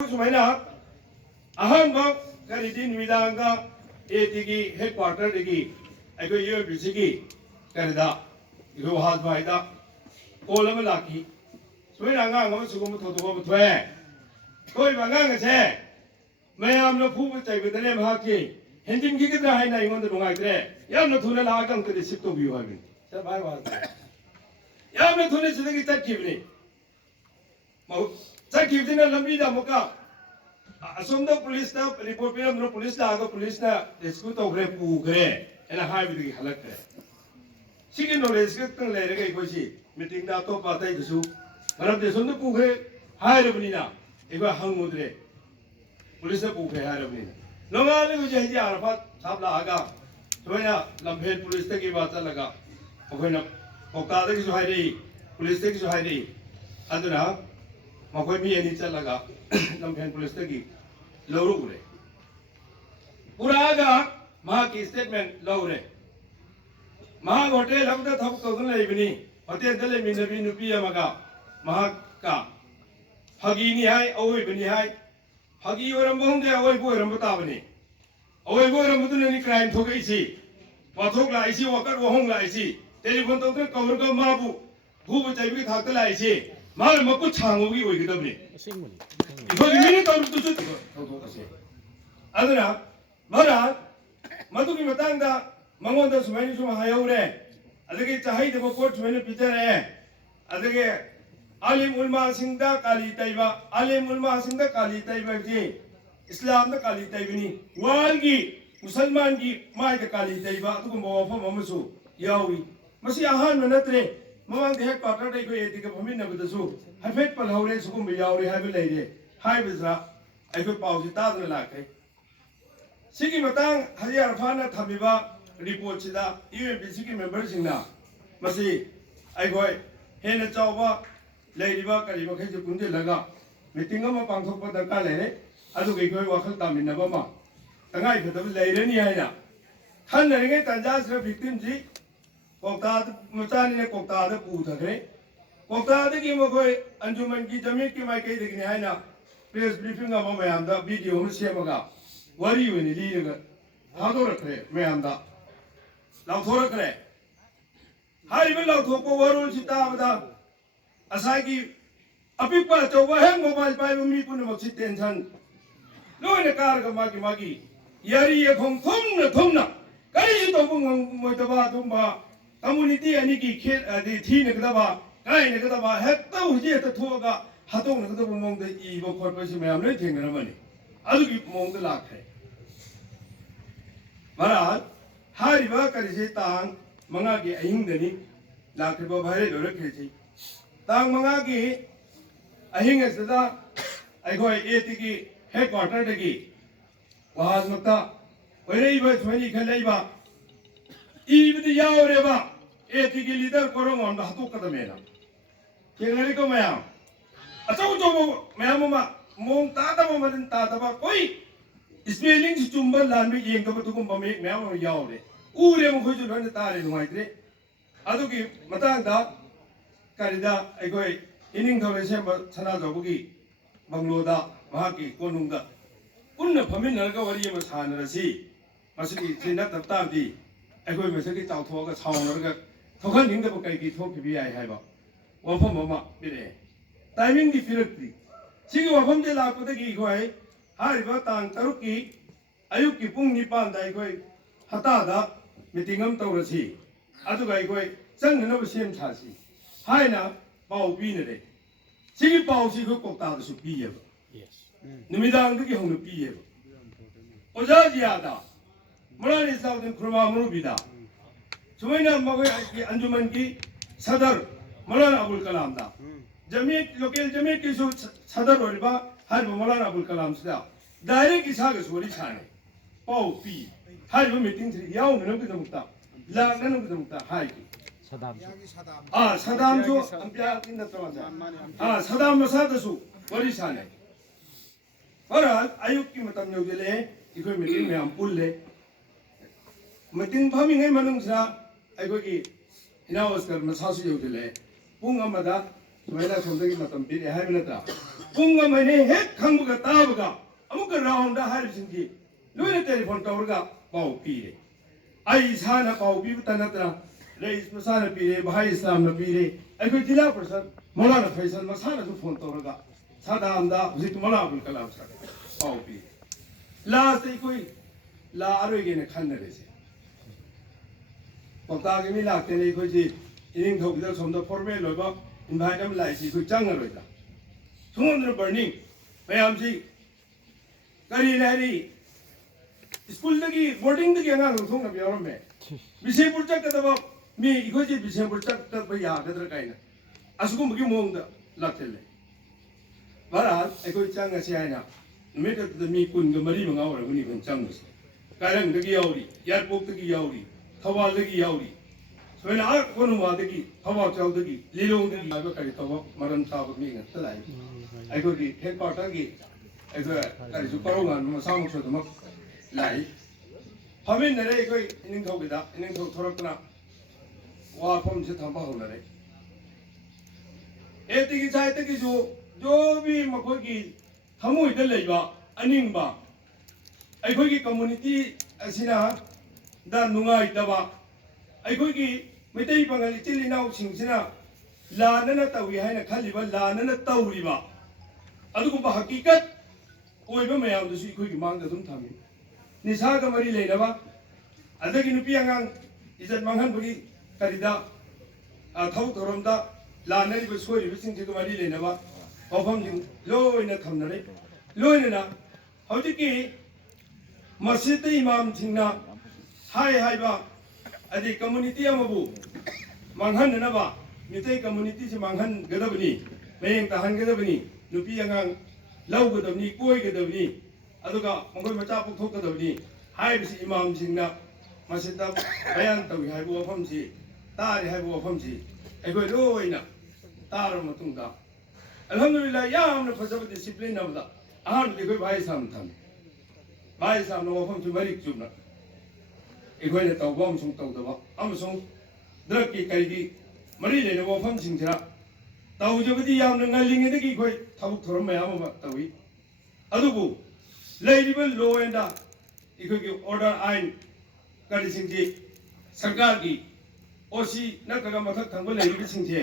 Sumaina, Ahamba, Karidin Vidanga, ATG, headquarter Digi, I go here, Bisigi, Canada, you have by that, Olamalaki, Swinanga, Sukum to go to where. Koi Banganga say, May am no poop with the name Haki, Hinting Giga Hina, you want to like that. Yam Tuna Lagan to the ship of you having. Yam Tuna is the that evening. Thank you, Dina Lamida Moka. Assume the police now, report no police now, police now, the school of Repu Gray, and a high with the Halaka. She can know the second lady, meeting that top of the soup. But of the Sunday Pugre, high of Nina, if I hung with it. Police of Pugre, high of Nina. No one was a Arafat, Tabla Aga, Toya, Lamphead, police taking Batalaga, Okana, Okada is hiding, police takes hiding. Adana. Makoy mi ani chalaga lampen police tagi lawru re puraga ma ki statement lawre ma hotel lamda thap ko gun leibini hotel dale mi nabi nupi amaga ma ka hagi ni hai awoi bani hai hagi oram bong de awoi bo oram bata bani awoi bo oram butun ni crime thogai si pathok lai si wakar wahong lai si telephone to cover ka ma bu bu chai bi thak lai si 말 먹고 창업이 왜 그러더니 이거 이민이 떨어도 저 아들아 말아 마두기 마땅다 망원다 수만이 좀 하여우래 아들게 자하이데 먹고 주면은 비자래 아들게 알림 울마 싱다 칼리 타이바 알림 울마 싱다 칼리 타이바지 이슬람다 칼리 타이비니 월기 무슬만기 마이다 칼리 타이바 두고 뭐 포함하면서 야위 마시 아한 너네들이 Mamang the headquarter they go to the Pamina with the soup. I fed Palhore Sukum Yauri have a lady. Hi, Bizra. I could pause it out the lake. Siki Matang, Hayarfana Tabiba, report Chida, even Bisiki members in now. Masi, I go Hena Java, Lady Baka, you can do Laga. Meeting of a Pankopa the Kale, I do go Wakatam in Navama. And I put the lady in Yana. Handling it and just a victim G. Kokta Mutani Kokta the Putare. Kokta the game of Anjuman Gitamiki, my case in Hina. Please briefing of Mayanda, video Siamaga. What are you in the leader? How do I pray, Mayanda? Lautora Cray. How you will Lautopo Waru Chitavada? Asagi, a people to Wahem mobile by me Punamoxit and Son. No in the car of Magi Magi. Yari a Kong Tumna. Kari Topum Motabatumba. Community and Niki kid the teen Gadaba, Guy Nagadaba, had no yet a toga, Haton among the evil corporation. I am rating the money. I'll give among the lack. Marat, Harry Worker is a tang, Mangagi, a Hindani, Lakibo Harry or Kitty. Tang Mangagi, a Hingas, I go a Etiki, headquarter the gate. Was Mata, wherever 20 Kaleva. Even the Yaureva, Etiki leader Korom on the Hatukadamena. Kinarico Mayam. A Toto Mayamma, Montata and Tataba, Koi, spelling Tumba Lambi in Kapukumba make Mayam Yaure. Urem who should run the tar in white. Aduki, Matanga, Carida, I go in Kavasamba, Sanazabugi, Bangloda, Mahaki, Konunga. Unna Pamina Gavarium Hanasi, Masiki, Sinat of Tardi. I go with a talk to a town or Tokan the book I get talk to be I have. One for Mamma, Bide. Timing the Philippi. See you from the lap of the Gigway, Haribatan, Taruki, Ayuki Pungi Panda, Hatada, Meetingum Torasi. Adugai, Sang and over same chassis. Haina, Bow Binade. See you, Bow, see who cooked out the superior. Yes. Numidan, the Home Pier. Ozaziada. Moran is out in Kurma Murubida. Suena Mawaki Anjumanki, Sadar, Moran Abul Kalamda. Jamaic, local Jamaic is Sadar Riba, had Moran Abul Kalam's down. Direct is Haggis, what is Hane. Pau P. Had a meeting to Young and Nukumuta. La Nanukumuta, Hike. Saddam Jo, Ampia in the Tawanda. Saddam Masadasu, what is Hane? Alright, Ayuki Matam Nogele, you could meet me and Pulle. Matin Paming Manumsa, I go in our Masasu Yodele, Pungamada, सुमेला सोमदगी मतम पीरे है नत्रा पुंग मैंने हेक खंबगा ताबगा अमुक round हारिसिंगी लोने telephone तौरगा पाव पीरे आई इसाना पाव पीबता नत्रा rice मसाना पीरे भाई इस्लाम न पीरे अखोई जिला परिषद मौलाना फैसल मसाना जो फोन तौरगा सादा आमदा हुजिक मौलाना अब्दुल कलाम सर पाव पीरे लास्ट कोई ला आरोगे ने खन्नरे से पक्तागे मी लाते ने कोई जी इनिंग थोकदा सोमदा फॉर्मेल लोबा इनवाइट हम लाइसी कोई चंगरोइदा सुमंद्र बर्निंग मैम जी करी लहरी स्कूल दगी बोर्डिंग दगी अंगा थोंगना बियारम में बिसेपुर चक्कदबा मी इखोई जी बिसेपुर चक्कदबा यागदर काइना असुगुम बगी मोंगदा लातेले बहरहाल अखोई चंगसे आइना नुमेट मी कुनगा मरी मंगा ओरगुनी बन चंगसे कायरंग दगी याउरी एयरपोर्ट दगी याउरी थवाल दगी याउरी सोना आ कोनुवादगी हवाचौदगी लिलोंदगी आबो करी तब मरन ताब मी नतलाई अखोई हेडक्वार्टरगी अखो करी सुपरोगान मसामुसो दम लाई हमिन नरे अखोई इनिंग थौगिदा इनिंग थौरकना वाफम से थंपा होनरे एतिगी साइतगी जो भी मखोगी थमुइदा लेबा अनिंगबा अखोई कम्युनिटी असिना दा नुंगाइदबा अखोई मैतई पंगल इचिल इनाउसिंगसिना लानना तवी हाइना खलिबा लानना तौरिबा अदुगुबा हकीकत ओइबा मयामदसु इखोई मांगदा दुम थामि निसागा मरी लेनबा अदगी नुपि अंगांग इजत मांगहनबगी करिदा थौ थोरमदा लानरिबा सोरिबा सिंगसिगा मरी लेनबा मफमजिंग लोइना थमनरे लोइना हौजिकी मस्जिद इमाम सिंगना हाय हायबा अदि कम्युनिटी अमबु मांगहन नबा मितै कम्युनिटी से मांगहन गदबनी मयेंग तहन गदबनी नुपी अंगांग लौ गदबनी कोई गदबनी अदुगा मंगोय मचा पुथोक गदबनी हायबिसि इमाम सिंगना मस्जिद बयान तवी हायबु वफमसि तारि हायबु वफमसि अखोय लोइना तार मतुंगा अल्हम्दुलिल्लाह यामना फजब डिसिप्लिन नबदा अहान दिखोय भाई साम थम भाई साम नो वफमसि मरिक जुबना इखोयने तौबा अमसुंग तौदबा अमसुंग द्रगकी कईगी मरी लेने वफमसिंगसिना तौजबदी यामना ngalingedagi इखोय थबुक थोरम मयाम अमा तवी अदुबु लेरिबा लॉ एंड इखोयगी ऑर्डर आइन करिसिंगजी सरकार की ओसी नत्रगा मथक थंगबा लेरिबसिंगजे